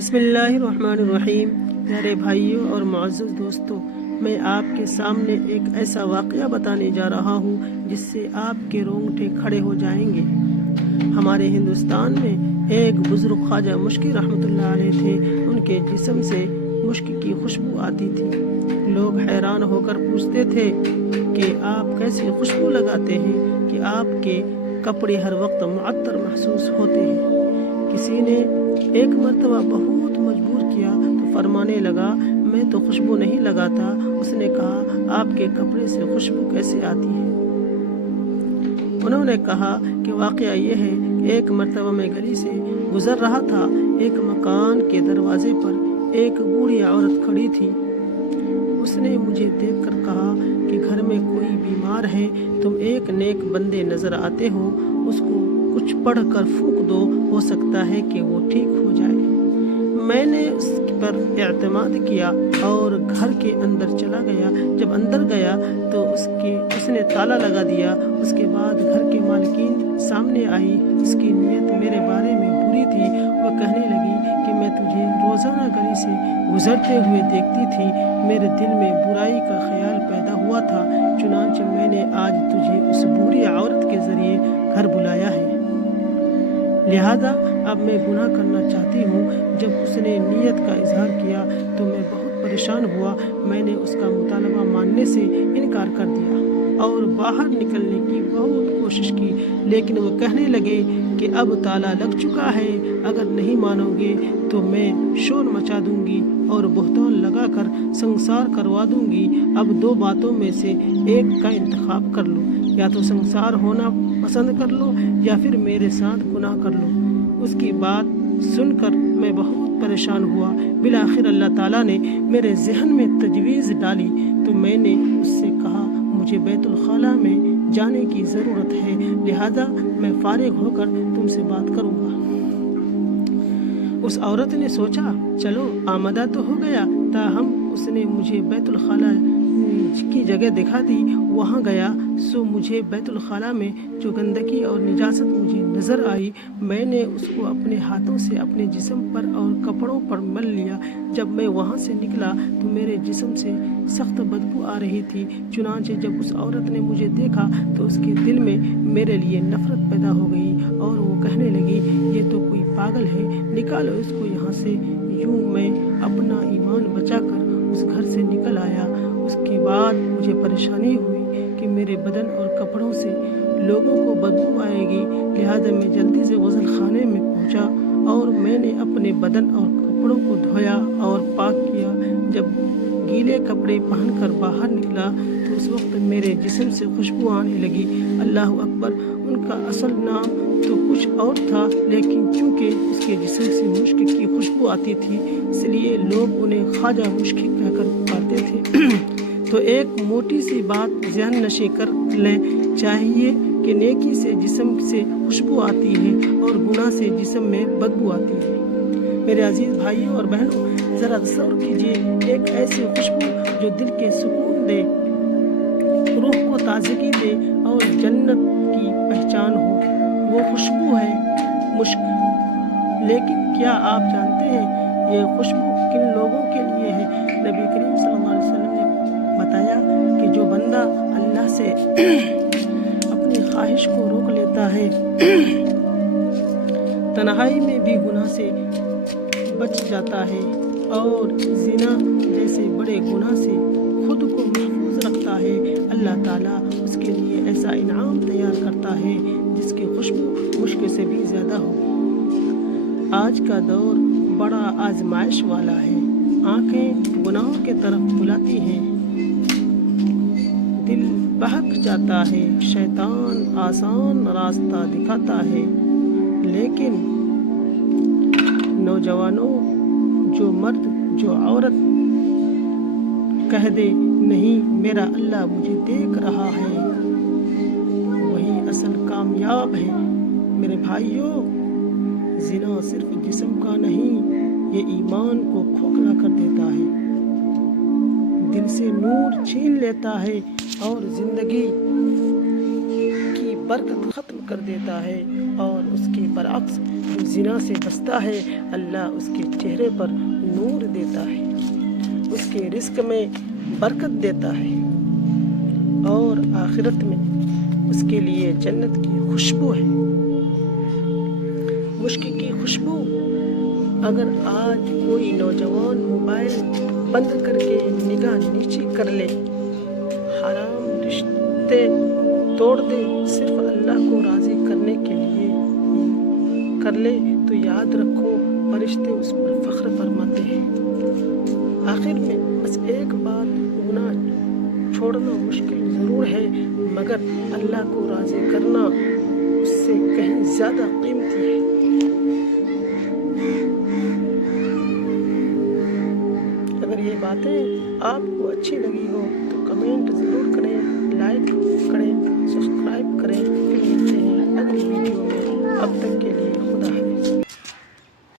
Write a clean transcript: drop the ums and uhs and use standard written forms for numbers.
بسم اللہ الرحمن الرحیم۔ پیارے بھائیوں اور معزز دوستوں، میں آپ کے سامنے ایک ایسا واقعہ بتانے جا رہا ہوں جس سے آپ کے رونگٹے کھڑے ہو جائیں گے۔ ہمارے ہندوستان میں ایک بزرگ خواجہ مشکی رحمۃ اللہ علیہ تھے۔ ان کے جسم سے مشک کی خوشبو آتی تھی۔ لوگ حیران ہو کر پوچھتے تھے کہ آپ کیسی خوشبو لگاتے ہیں کہ آپ کے کپڑے ہر وقت معطر محسوس ہوتے ہیں۔ کسی نے ایک مرتبہ بہت مجبور کیا تو فرمانے لگا، میں تو خوشبو نہیں لگاتا۔ اس نے کہا، آپ کے کپڑے سے خوشبو کیسے آتی ہے؟ انہوں نے کہا کہ واقعہ یہ ہے کہ ایک مرتبہ میں گلی سے گزر رہا تھا۔ ایک مکان کے دروازے پر ایک بوڑھی عورت کھڑی تھی۔ اس نے مجھے دیکھ کر کہا کہ گھر میں کوئی بیمار ہے، تم ایک نیک بندے نظر آتے ہو، اس کو کچھ پڑھ کر پھونک دو، ہو سکتا ہے کہ وہ ٹھیک ہو جائے۔ میں نے اس پر اعتماد کیا اور گھر کے اندر چلا گیا۔ جب اندر گیا تو اس نے تالا لگا دیا۔ اس کے بعد گھر کے مالکین سامنے آئی۔ اس کی نیت میرے بارے میں بری تھی۔ وہ کہنے لگی کہ میں تجھے روزانہ گلی سے گزرتے ہوئے دیکھتی تھی، میرے دل میں برائی کا خیال پیدا ہوا تھا، چنانچہ میں نے آج تجھے اس بوڑھی عورت کے ذریعے گھر بلایا ہے، لہذا اب میں گناہ کرنا چاہتی ہوں۔ جب اس نے نیت کا اظہار کیا تو میں بہت پریشان ہوا۔ میں نے اس کا مطالبہ ماننے سے انکار کر دیا اور باہر نکلنے کی بہت کوشش کی، لیکن وہ کہنے لگے کہ اب تالا لگ چکا ہے، اگر نہیں مانو گے تو میں شور مچا دوں گی اور بہتان لگا کر سنسار کروا دوں گی۔ اب دو باتوں میں سے ایک کا انتخاب کر لو، یا تو سنسار ہونا پسند کر لو یا پھر میرے ساتھ گناہ کر لو۔ اس کی بات سن کر میں بہت پریشان ہوا۔ بالآخر اللہ تعالیٰ نے میرے ذہن میں تجویز ڈالی تو میں نے اس سے کہا، مجھے بیت الخلاء میں جانے کی ضرورت ہے، لہذا میں فارغ ہو کر تم سے بات کروں گا۔ اس عورت نے سوچا، چلو آمدہ تو ہو گیا، تاہم اس نے مجھے بیت الخلاء کی جگہ دکھا دی۔ وہاں گیا سو مجھے بیت الخلاء میں جو گندگی اور نجاست مجھے نظر آئی، میں نے اس کو اپنے ہاتھوں سے اپنے جسم پر اور کپڑوں پر مل لیا۔ جب میں وہاں سے نکلا تو میرے جسم سے سخت بدبو آ رہی تھی، چنانچہ جب اس عورت نے مجھے دیکھا تو اس کے دل میں میرے لیے نفرت پیدا ہو گئی اور وہ کہنے لگی، یہ تو کوئی پاگل ہے، نکالو اس کو یہاں سے۔ یوں میں اپنا ایمان بچا کر اس گھر سے نکل آیا۔ اس کے بعد مجھے پریشانی ہوئی کہ میرے بدن اور کپڑوں سے لوگوں کو بدبو آئے گی، لہذا میں جلدی سے غسل خانے میں پہنچا اور میں نے اپنے بدن اور کپڑوں کو دھویا اور پاک کیا۔ جب گیلے کپڑے پہن کر باہر نکلا تو اس وقت میرے جسم سے خوشبو آنے لگی۔ اللہ اکبر! ان کا اصل نام تو کچھ اور تھا، لیکن چونکہ اس کے جسم سے مشک کی خوشبو آتی تھی، اس لیے لوگ انہیں خواجہ مشکی کہہ کر پکارتے تھے۔ تو ایک موٹی سی بات ذہن نشیں کر لیں، چاہیے کہ نیکی سے جسم سے خوشبو آتی ہے اور گناہ سے جسم میں بدبو آتی ہے۔ میرے عزیز بھائیوں اور بہنوں، ذرا تصور کیجیے ایک ایسی خوشبو جو دل کے سکون دے، روح کو تازگی دے اور جنت کی پہچان ہو۔ وہ خوشبو ہے مشک۔ لیکن کیا آپ جانتے ہیں یہ خوشبو کن لوگوں کے لیے ہے؟ نبی کریم صلی اللہ علیہ وسلم نے بتایا کہ جو بندہ اللہ سے اپنی خواہش کو روک لیتا ہے، تنہائی میں بھی گناہ سے بچ جاتا ہے اور زنا جیسے بڑے گناہ سے خود کو محفوظ رکھتا ہے، اللہ تعالیٰ اس کے لیے ایسا انعام تیار کرتا ہے جس کی خوشبو مشک سے بھی زیادہ ہو۔ آج کا دور بڑا آزمائش والا ہے۔ آنکھیں گناہوں کے طرف بلاتی ہیں، دل بہک جاتا ہے، شیطان آسان راستہ دکھاتا ہے، لیکن نوجوانوں، جو مرد جو عورت کہہ دے نہیں میرا اللہ مجھے دیکھ رہا ہے، وہی اصل کامیاب ہے۔ میرے بھائیوں، زنا صرف جسم کا نہیں، یہ ایمان کو کھوکھلا کر دیتا ہے، دل سے نور چھین لیتا ہے اور زندگی کی برکت ختم کر دیتا ہے، اور اس کے برعکس جو زنا سے بچتا ہے اللہ اس کے چہرے پر نور دیتا ہے، اس کے رزق میں برکت دیتا ہے، اور آخرت میں اس کے لیے جنت کی خوشبو ہے، مشک کی خوشبو۔ اگر آج کوئی نوجوان موبائل بند کر کے نگاہ نیچی کر لے، حرام رشتے توڑ دے، صرف اللہ کو راضی کرنے کے لیے کر لے، تو یاد رکھو فرشتے اس پر فخر فرماتے ہیں۔ آخر میں بس ایک بات، گناہ چھوڑنا مشکل ضرور ہے، مگر اللہ کو راضی کرنا اس سے کہیں زیادہ قیمتی ہے۔ اگر یہ باتیں آپ کو اچھی لگی ہو تو کمنٹ ضرور کریں، لائک کریں، سبسکرائب کریں۔ پھر ملتے ہیں اگلی ویڈیو میں، اب تک کے لیے خدا حافظ۔